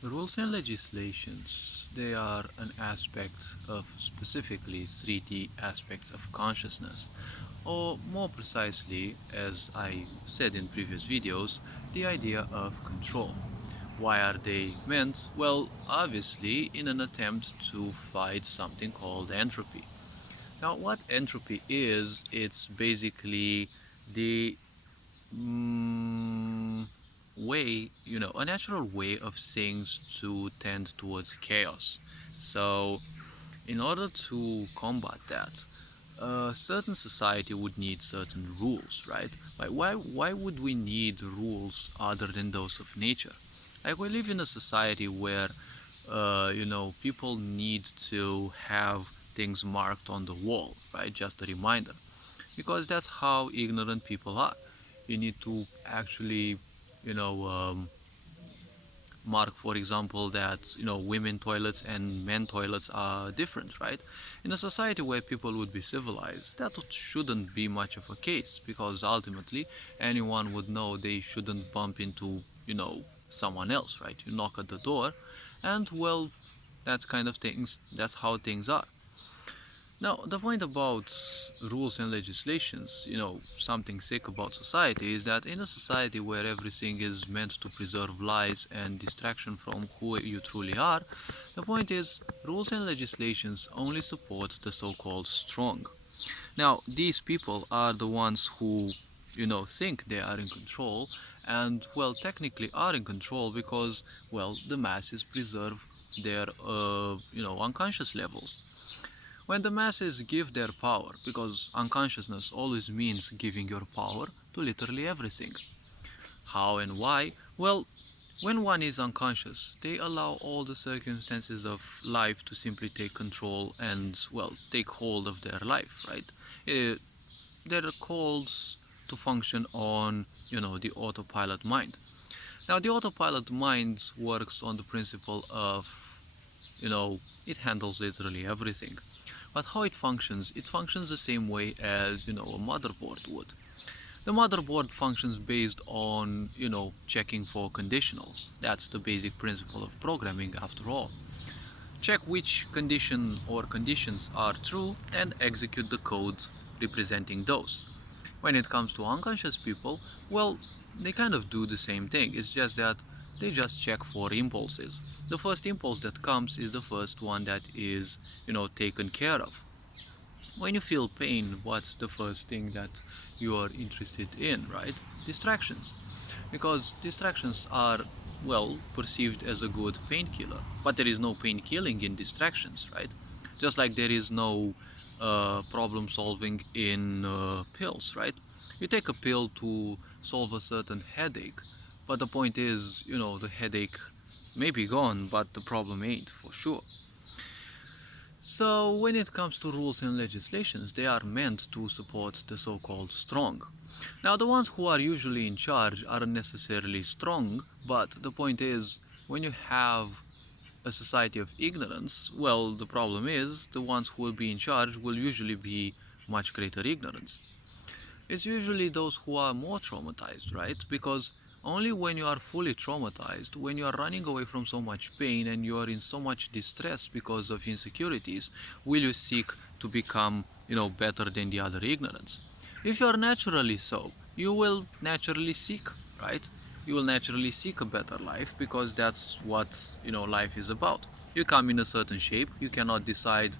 Rules and legislations, they are an aspect of specifically 3D aspects of consciousness, or more precisely, as I said in previous videos, the idea of control. Why are they meant? Well, obviously, in an attempt to fight something called entropy. Now, what entropy is, it's basically the way, a natural way of things to tend towards chaos. So, in order to combat that, a certain society would need certain rules, right? Like why would we need rules other than those of nature? Like we live in a society where, people need to have things marked on the wall, right? Just a reminder, because that's how ignorant people are. You need to actually, you know, mark, for example, that women toilets and men toilets are different, right? In a society where people would be civilized, that shouldn't be much of a case, because ultimately anyone would know they shouldn't bump into someone else, right? You knock at the door, and well, that's how things are. Now, the point about rules and legislations, something sick about society is that in a society where everything is meant to preserve lies and distraction from who you truly are, the point is rules and legislations only support the so-called strong. Now, these people are the ones who, think they are in control and, well, technically are in control because, well, the masses preserve their, unconscious levels. When the masses give their power, because unconsciousness always means giving your power to literally everything. How and why? Well, when one is unconscious, they allow all the circumstances of life to simply take control and, well, take hold of their life, right? They're called to function on, the autopilot mind. Now, the autopilot mind works on the principle of, it handles literally everything. But how it functions the same way as, a motherboard would. The motherboard functions based on, checking for conditionals. That's the basic principle of programming after all. Check which condition or conditions are true and execute the code representing those. When it comes to unconscious people, well, they kind of do the same thing. It's just that they just check for impulses. The first impulse that comes is the first one that is, taken care of. When you feel pain, what's the first thing that you are interested in, right? Distractions. Because distractions are, well, perceived as a good painkiller. But there is no pain killing in distractions, right? Just like there is no problem solving in pills, right? You take a pill to solve a certain headache, but the point is, the headache may be gone, but the problem ain't for sure. So, when it comes to rules and legislations, they are meant to support the so-called strong. Now, the ones who are usually in charge aren't necessarily strong, but the point is, when you have a society of ignorance, well, the problem is the ones who will be in charge will usually be much greater ignorance. It's usually those who are more traumatized, right? Because only when you are fully traumatized, when you are running away from so much pain and you are in so much distress because of insecurities, will you seek to become, better than the other ignorance. If you are naturally so, you will naturally seek, right? You will naturally seek a better life because that's what, life is about. You come in a certain shape, you cannot decide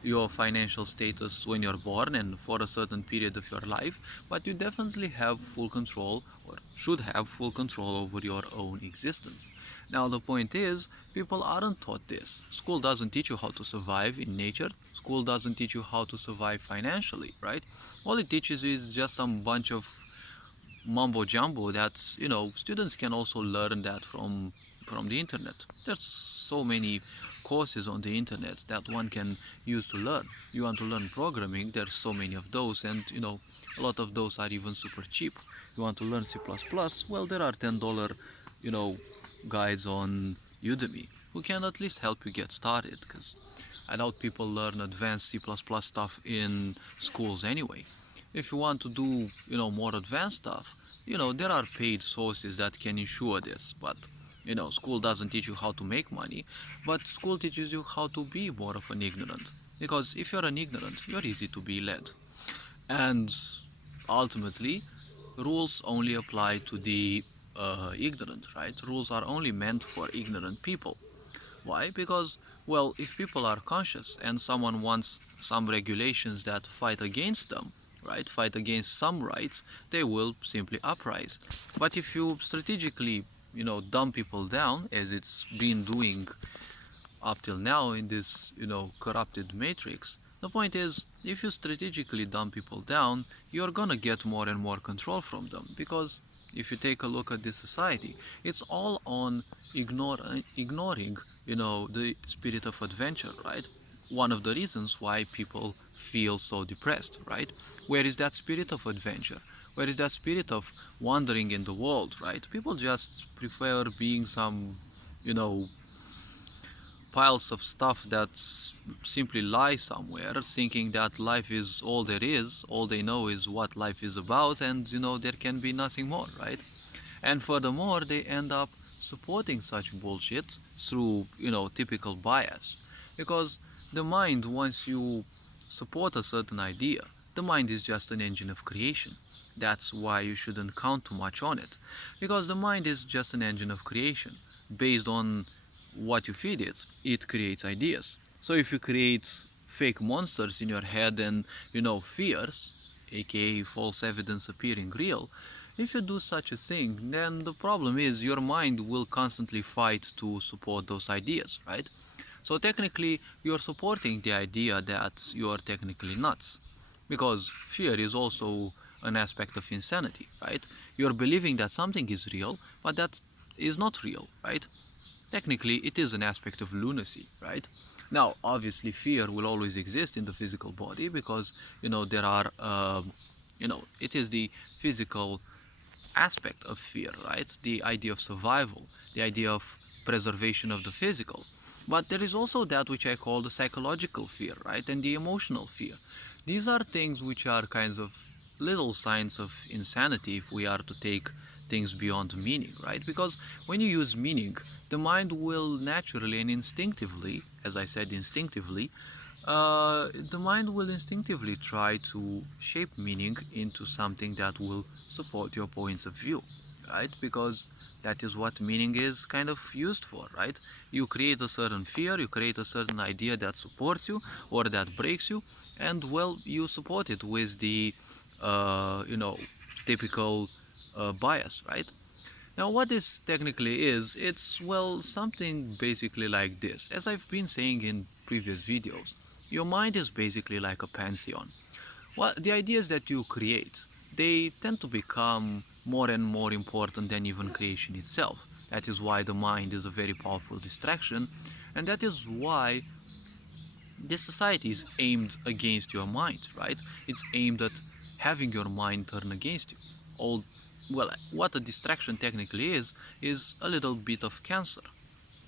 your financial status when you're born and for a certain period of your life, but you definitely have full control or should have full control over your own existence. Now, the point is, people aren't taught this. School doesn't teach you how to survive in nature, school doesn't teach you how to survive financially, right? All it teaches you is just some bunch of mumbo jumbo that students can also learn that from the internet. There's so many courses on the internet that one can use to learn. You want to learn programming, there's so many of those, and a lot of those are even super cheap. You want to learn C++, well, there are $10 you know guides on Udemy who can at least help you get started, because I doubt people learn advanced C++ stuff in schools anyway. If you want to do more advanced stuff, there are paid sources that can ensure this, but School doesn't teach you how to make money, but school teaches you how to be more of an ignorant. Because if you're an ignorant, you're easy to be led. And ultimately, rules only apply to the ignorant, right? Rules are only meant for ignorant people. Why? Because, well, if people are conscious and someone wants some regulations that fight against them, right, fight against some rights, they will simply uprise. But if you strategically, dumb people down, as it's been doing up till now in this, corrupted matrix, the point is, if you strategically dumb people down, you're gonna get more and more control from them. Because if you take a look at this society, it's all on ignoring, the spirit of adventure, right? One of the reasons why people feel so depressed, right? Where is that spirit of adventure? Where is that spirit of wandering in the world, right? People just prefer being some, you know, piles of stuff that simply lie somewhere, thinking that life is all there is, all they know is what life is about, and there can be nothing more, right? And furthermore, they end up supporting such bullshit through, typical bias. Because the mind, once you support a certain idea, the mind is just an engine of creation. That's why you shouldn't count too much on it. Because the mind is just an engine of creation. Based on what you feed it, it creates ideas. So if you create fake monsters in your head and, fears, aka false evidence appearing real, if you do such a thing, then the problem is your mind will constantly fight to support those ideas, right? So technically, you're supporting the idea that you're technically nuts. Because fear is also an aspect of insanity, right? You're believing that something is real, but that is not real, right? Technically, it is an aspect of lunacy, right? Now, obviously, fear will always exist in the physical body because, there are, it is the physical aspect of fear, right? The idea of survival, the idea of preservation of the physical. But there is also that which I call the psychological fear, right? And the emotional fear. These are things which are kinds of little signs of insanity if we are to take things beyond meaning, right? Because when you use meaning, the mind will naturally and instinctively, as I said, instinctively, the mind will instinctively try to shape meaning into something that will support your points of view, right? Because that is what meaning is kind of used for, right? You create a certain fear, you create a certain idea that supports you or that breaks you, and well, you support it with the, typical bias, right? Now, what this technically is, it's, well, something basically like this. As I've been saying in previous videos, your mind is basically like a pantheon. Well, the ideas that you create, they tend to become more and more important than even creation itself. That is why the mind is a very powerful distraction, and that is why this society is aimed against your mind, right? It's aimed at having your mind turn against you. All, well, what a distraction technically is a little bit of cancer,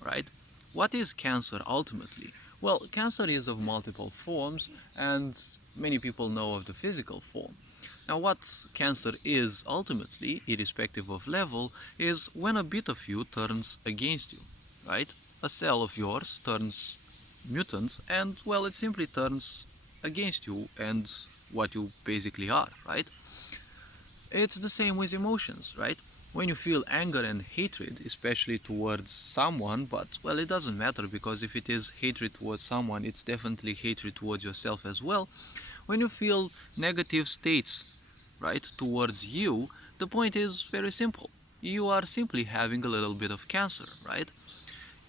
right? What is cancer ultimately? Well, cancer is of multiple forms, and many people know of the physical form. Now, what cancer is ultimately, irrespective of level, is when a bit of you turns against you, right? A cell of yours turns mutant, and, well, it simply turns against you and what you basically are, right? It's the same with emotions, right? When you feel anger and hatred, especially towards someone, but, well, it doesn't matter because if it is hatred towards someone, it's definitely hatred towards yourself as well. When you feel negative states, right, towards you, the point is very simple. You are simply having a little bit of cancer, right?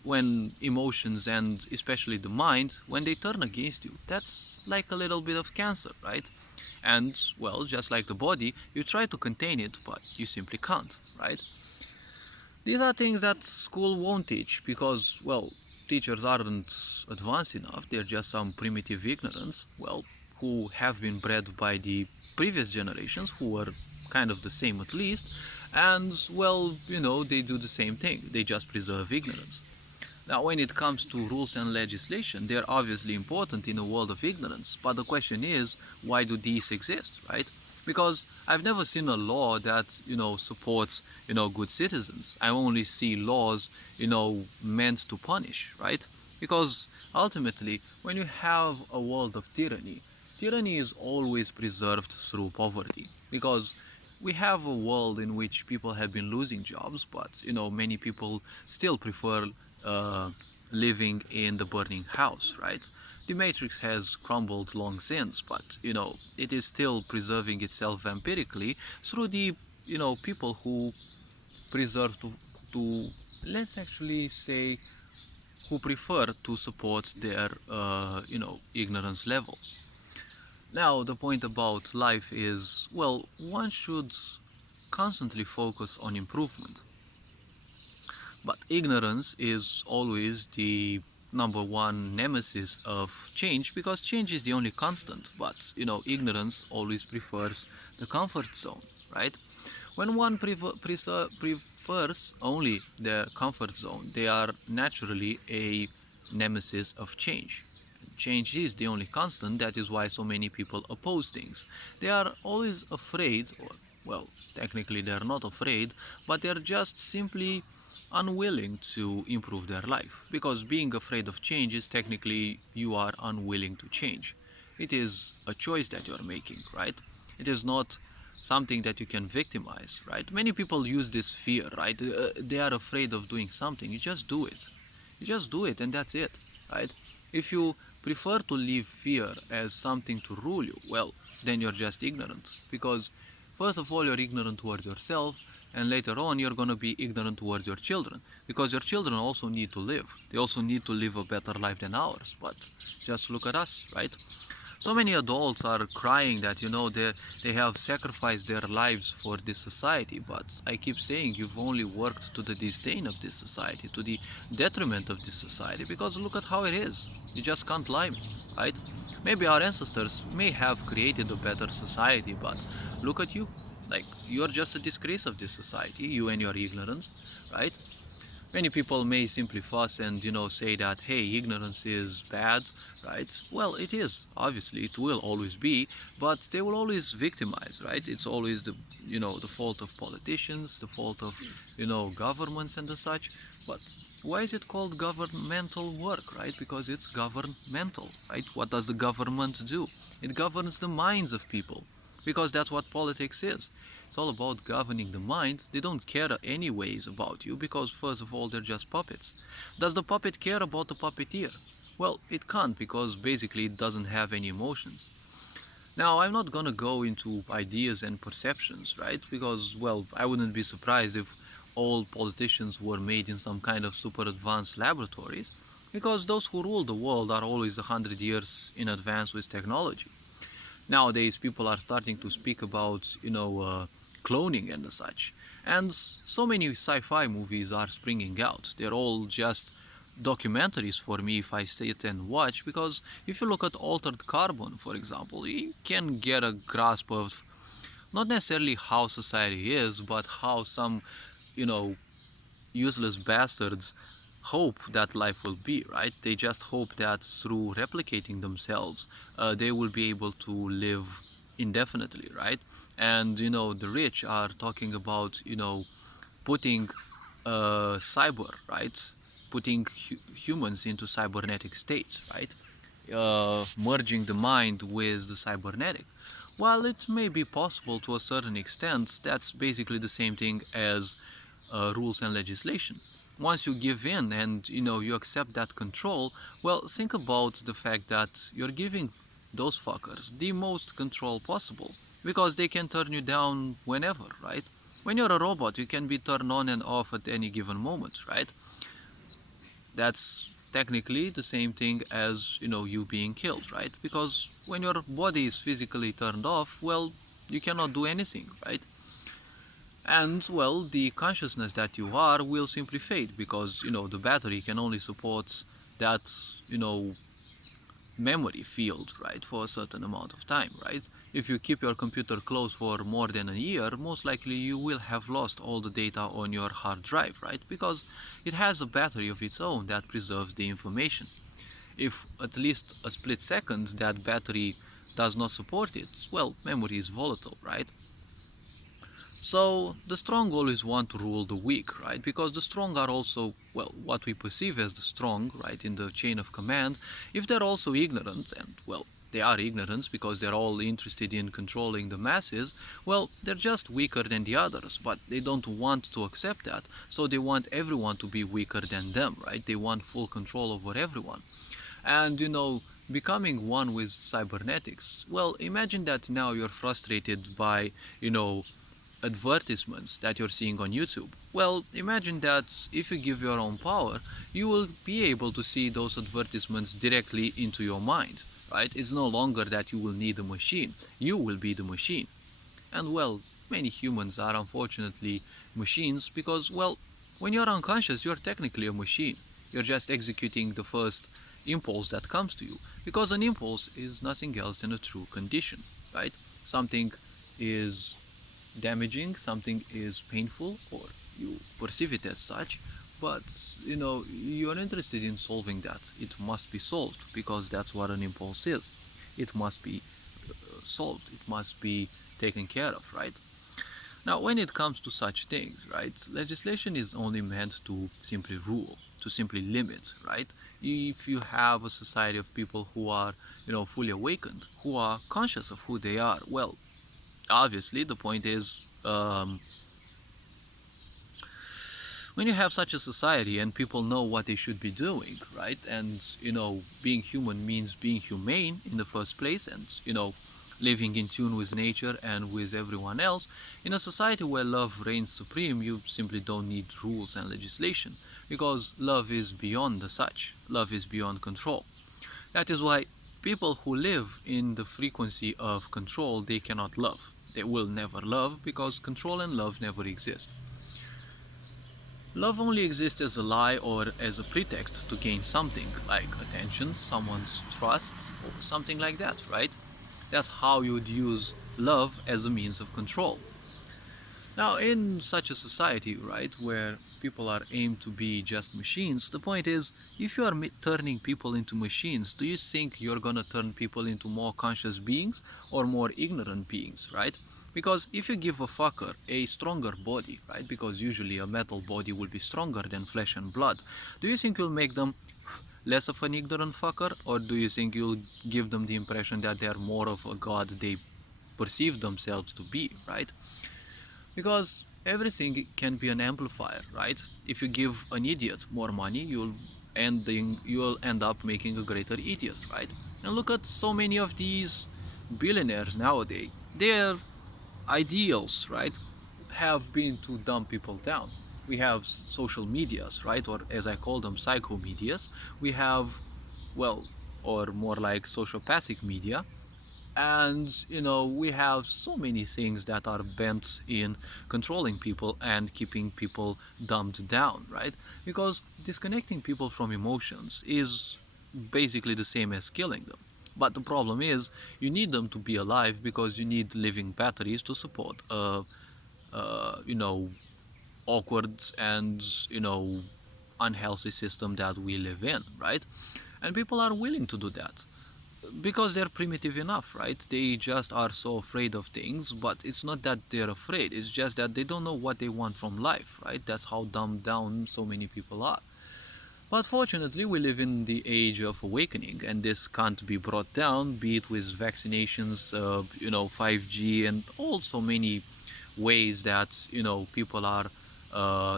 When emotions and especially the mind, when they turn against you, that's like a little bit of cancer, right? And, well, just like the body, you try to contain it, but you simply can't, right? These are things that school won't teach because, well, teachers aren't advanced enough. They're just some primitive ignorance, well, who have been bred by the previous generations who were kind of the same at least. And, well, they do the same thing. They just preserve ignorance. Now, when it comes to rules and legislation, they're obviously important in a world of ignorance, but the question is, why do these exist, right? because I've never seen a law that supports good citizens. I only see laws meant to punish, right? Because ultimately, when you have a world of tyranny, tyranny is always preserved through poverty, because we have a world in which people have been losing jobs, but many people still prefer uh, living in the burning house, right? The matrix has crumbled long since, but it is still preserving itself empirically through the people who preserve to let's actually say who prefer to support their ignorance levels. Now, the point about life is, well, one should constantly focus on improvement. But ignorance is always the number one nemesis of change, because change is the only constant. But ignorance always prefers the comfort zone, right? When one prefers only their comfort zone, they are naturally a nemesis of change. Change is the only constant. That is why so many people oppose things. They are always afraid, or, well, technically they're not afraid, but they're just simply unwilling to improve their life. Because being afraid of change is technically you are unwilling to change. It is a choice that you're making, right? It is not something that you can victimize, right? Many people use this fear, right? They are afraid of doing something. You just do it. You just do it, and that's it, right? If you prefer to leave fear as something to rule you, well, then you're just ignorant. Because, first of all, you're ignorant towards yourself, and later on, you're going to be ignorant towards your children. Because your children also need to live. They also need to live a better life than ours. But just look at us, right? So many adults are crying that they have sacrificed their lives for this society, but I keep saying you've only worked to the disdain of this society, to the detriment of this society, because look at how it is. You just can't lie me, right? Maybe our ancestors may have created a better society, but look at you. Like, you're just a disgrace of this society, you and your ignorance, right? Many people may simply fuss and say that, hey, ignorance is bad, right? Well, it is, obviously. It will always be, but they will always victimize, right? It's always the fault of politicians, the fault of governments and the such. But why is it called governmental work, right? Because it's governmental, right? What does the government do? It governs the minds of people, because that's what politics is. It's all about governing the mind. They don't care anyways about you, because first of all, they're just puppets. Does the puppet care about the puppeteer? Well, it can't, because basically it doesn't have any emotions. Now, I'm not gonna go into ideas and perceptions, right? Because, well, I wouldn't be surprised if all politicians were made in some kind of super advanced laboratories, because those who rule the world are always 100 years in advance with technology. Nowadays, people are starting to speak about cloning and such, and so many sci-fi movies are springing out. They're all just documentaries for me if I sit and watch, because if you look at Altered Carbon, for example, you can get a grasp of not necessarily how society is, but how some you know useless bastards hope that life will be, right? They just hope that through replicating themselves, they will be able to live indefinitely, right? And the rich are talking about putting cyber, right? Putting humans into cybernetic states, right? Merging the mind with the cybernetic. While it may be possible to a certain extent, that's basically the same thing as rules and legislation. Once you give in and you accept that control, well, think about the fact that you're giving those fuckers the most control possible, because they can turn you down whenever, right? When you're a robot, you can be turned on and off at any given moment, right? That's technically the same thing as you being killed, right? Because when your body is physically turned off, well, you cannot do anything, right? And well, the consciousness that you are will simply fade, because the battery can only support that memory field, right, for a certain amount of time, right? If you keep your computer closed for more than a year, most likely you will have lost all the data on your hard drive, right? Because it has a battery of its own that preserves the information. If at least a split second that battery does not support it, well, memory is volatile, right? So the strong always want to rule the weak, right? Because the strong are also, well, what we perceive as the strong, right, in the chain of command. If they're also ignorant, and well, they are ignorant because they're all interested in controlling the masses, well, they're just weaker than the others, but they don't want to accept that. So they want everyone to be weaker than them, right? They want full control over everyone. And becoming one with cybernetics, well, imagine that now you're frustrated by, you know, advertisements that you're seeing on YouTube. Well, imagine that if you give your own power, you will be able to see those advertisements directly into your mind, right? It's no longer that you will need a machine, you will be the machine. And well, many humans are unfortunately machines because, well, when you're unconscious, you're technically a machine. You're just executing the first impulse that comes to you, because an impulse is nothing else than a true condition, right? Something is damaging, something is painful, or you perceive it as such, but you're interested in solving that. It must be solved because that's what an impulse is. It must be solved, it must be taken care of, right? Now, when it comes to such things, right, legislation is only meant to simply rule, to simply limit, right? If you have a society of people who are, fully awakened, who are conscious of who they are, well, obviously the point is, when you have such a society and people know what they should be doing, right? And being human means being humane in the first place, and living in tune with nature and with everyone else. In a society where love reigns supreme, you simply don't need rules and legislation, because love is beyond the such. Love is beyond control. That is why people who live in the frequency of control, they cannot love. They will never love, because control and love never exist. Love only exists as a lie or as a pretext to gain something, like attention, someone's trust, or something like that, right? That's how you would use love as a means of control. Now, in such a society, right, where people are aimed to be just machines, the point is, if you are turning people into machines, do you think you're gonna turn people into more conscious beings or more ignorant beings, right? Because if you give a fucker a stronger body, right, because usually a metal body will be stronger than flesh and blood, do you think you'll make them less of an ignorant fucker, or do you think you'll give them the impression that they're more of a god they perceive themselves to be, right? Because everything can be an amplifier, right? If you give an idiot more money, you'll end up making a greater idiot, right? And look at so many of these billionaires nowadays. Their ideals, right, have been to dumb people down. We have social medias, right, or as I call them, psychomedias. We have, well, or more like sociopathic media, and we have so many things that are bent in controlling people and keeping people dumbed down, right? Because disconnecting people from emotions is basically the same as killing them. But the problem is, you need them to be alive, because you need living batteries to support a awkward and unhealthy system that we live in, right? And people are willing to do that because they're primitive enough, right? They just are so afraid of things, but it's not that they're afraid, it's just that they don't know what they want from life, right? That's how dumbed down so many people are. But fortunately, we live in the age of awakening, and this can't be brought down, be it with vaccinations, 5G, and also many ways that people are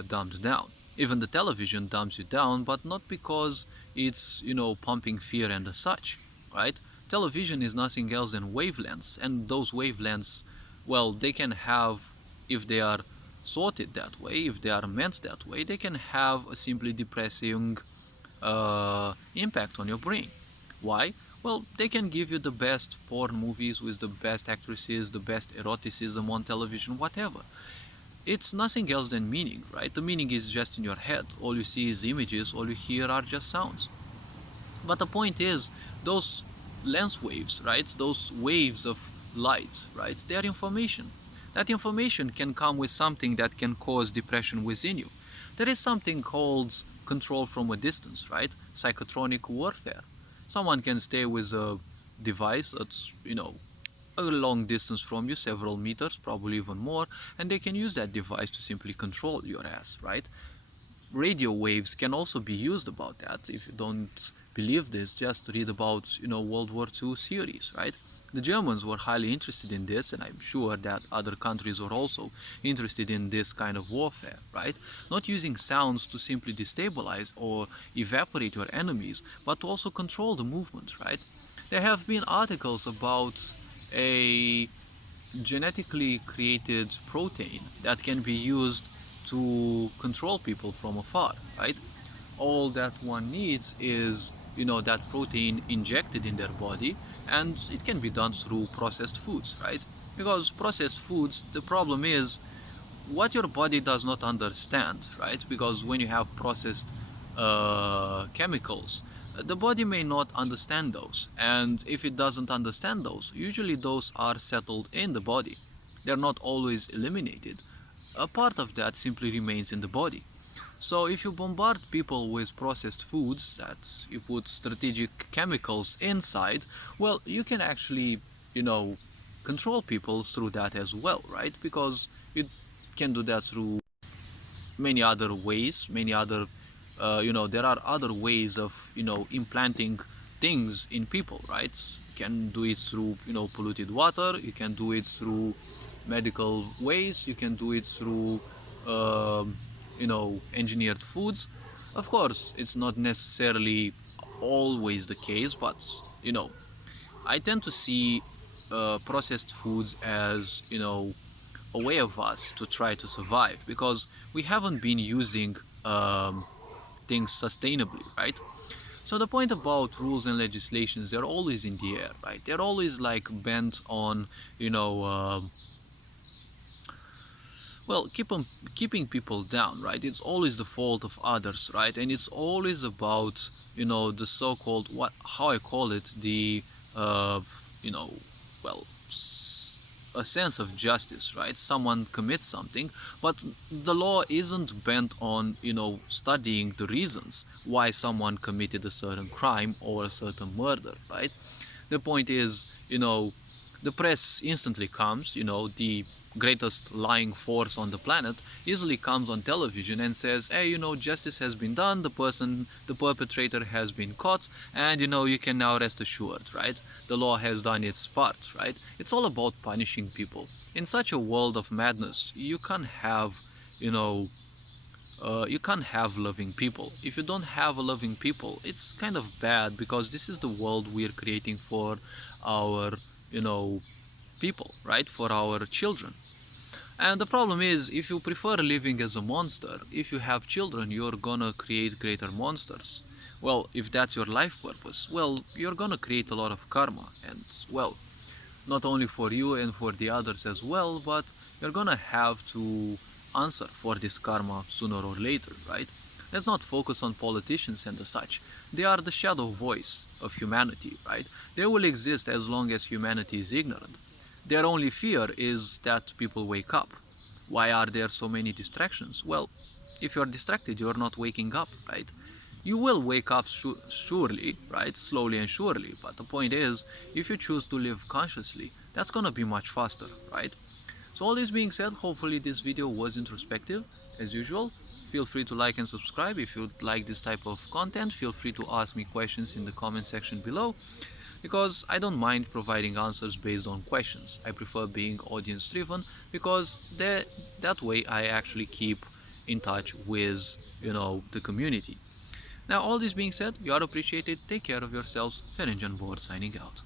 dumbed down. Even the television dumbs you down, but not because it's pumping fear and such, right? Television is nothing else than wavelengths, and those wavelengths, well, they can have, if they are sorted that way, if they are meant that way, they can have a simply depressing impact on your brain. Why? Well, they can give you the best porn movies with the best actresses, the best eroticism on television, whatever. It's nothing else than meaning, right? The meaning is just in your head. All you see is images, all you hear are just sounds. But the point is, those lens waves, right? Those waves of light, right? They are information. That information can come with something that can cause depression within you. There is something called control from a distance, right? Psychotronic warfare. Someone can stay with a device that's, a long distance from you, several meters, probably even more, and they can use that device to simply control your ass, right? Radio waves can also be used about that. If you don't believe this, just read about, World War II series, right? The Germans were highly interested in this, and I'm sure that other countries were also interested in this kind of warfare, right? Not using sounds to simply destabilize or evaporate your enemies, but to also control the movement, right? There have been articles about a genetically created protein that can be used to control people from afar, right? All that one needs is, that protein injected in their body, and it can be done through processed foods, right? Because processed foods, the problem is what your body does not understand, right? Because when you have processed chemicals, the body may not understand those, and if it doesn't understand those, usually those are settled in the body. They're not always eliminated. A part of that simply remains in the body. So if you bombard people with processed foods that you put strategic chemicals inside, well, you can actually, control people through that as well, right? Because you can do that through many other ways, there are other ways of, implanting things in people, right? You can do it through, polluted water, you can do it through medical ways, you can do it through, engineered foods. Of course, it's not necessarily always the case, but, I tend to see processed foods as, a way of us to try to survive, because we haven't been using things sustainably, right? So the point about rules and legislations, they're always in the air, right? They're always like bent on, keeping people down, right? It's always the fault of others, right? And it's always about, the so-called, what, how I call it, the, you know, well, a sense of justice, right? Someone commits something, but the law isn't bent on, studying the reasons why someone committed a certain crime or a certain murder, right? The point is, the press instantly comes, the greatest lying force on the planet easily comes on television and says, hey, justice has been done, the perpetrator has been caught, and, you can now rest assured, right? The law has done its part, right? It's all about punishing people. In such a world of madness, you can't have, you can't have loving people. If you don't have a loving people, it's kind of bad, because this is the world we're creating for our, people, right? For our children. And the problem is, if you prefer living as a monster, if you have children, you're gonna create greater monsters. Well, if that's your life purpose, well, you're gonna create a lot of karma. And, well, not only for you and for the others as well, but you're gonna have to answer for this karma sooner or later, right? Let's not focus on politicians and the such. They are the shadow voice of humanity, right? They will exist as long as humanity is ignorant. Their only fear is that people wake up. Why are there so many distractions? Well, if you're distracted, you're not waking up, right? You will wake up surely, right? Slowly and surely. But the point is, if you choose to live consciously, that's gonna be much faster, right? So all this being said, hopefully this video was introspective. As usual, feel free to like and subscribe. If you like this type of content, feel free to ask me questions in the comment section below, because I don't mind providing answers based on questions. I prefer being audience driven, because that way I actually keep in touch with, the community. Now, all this being said, you are appreciated. Take care of yourselves. Ferenc on board signing out.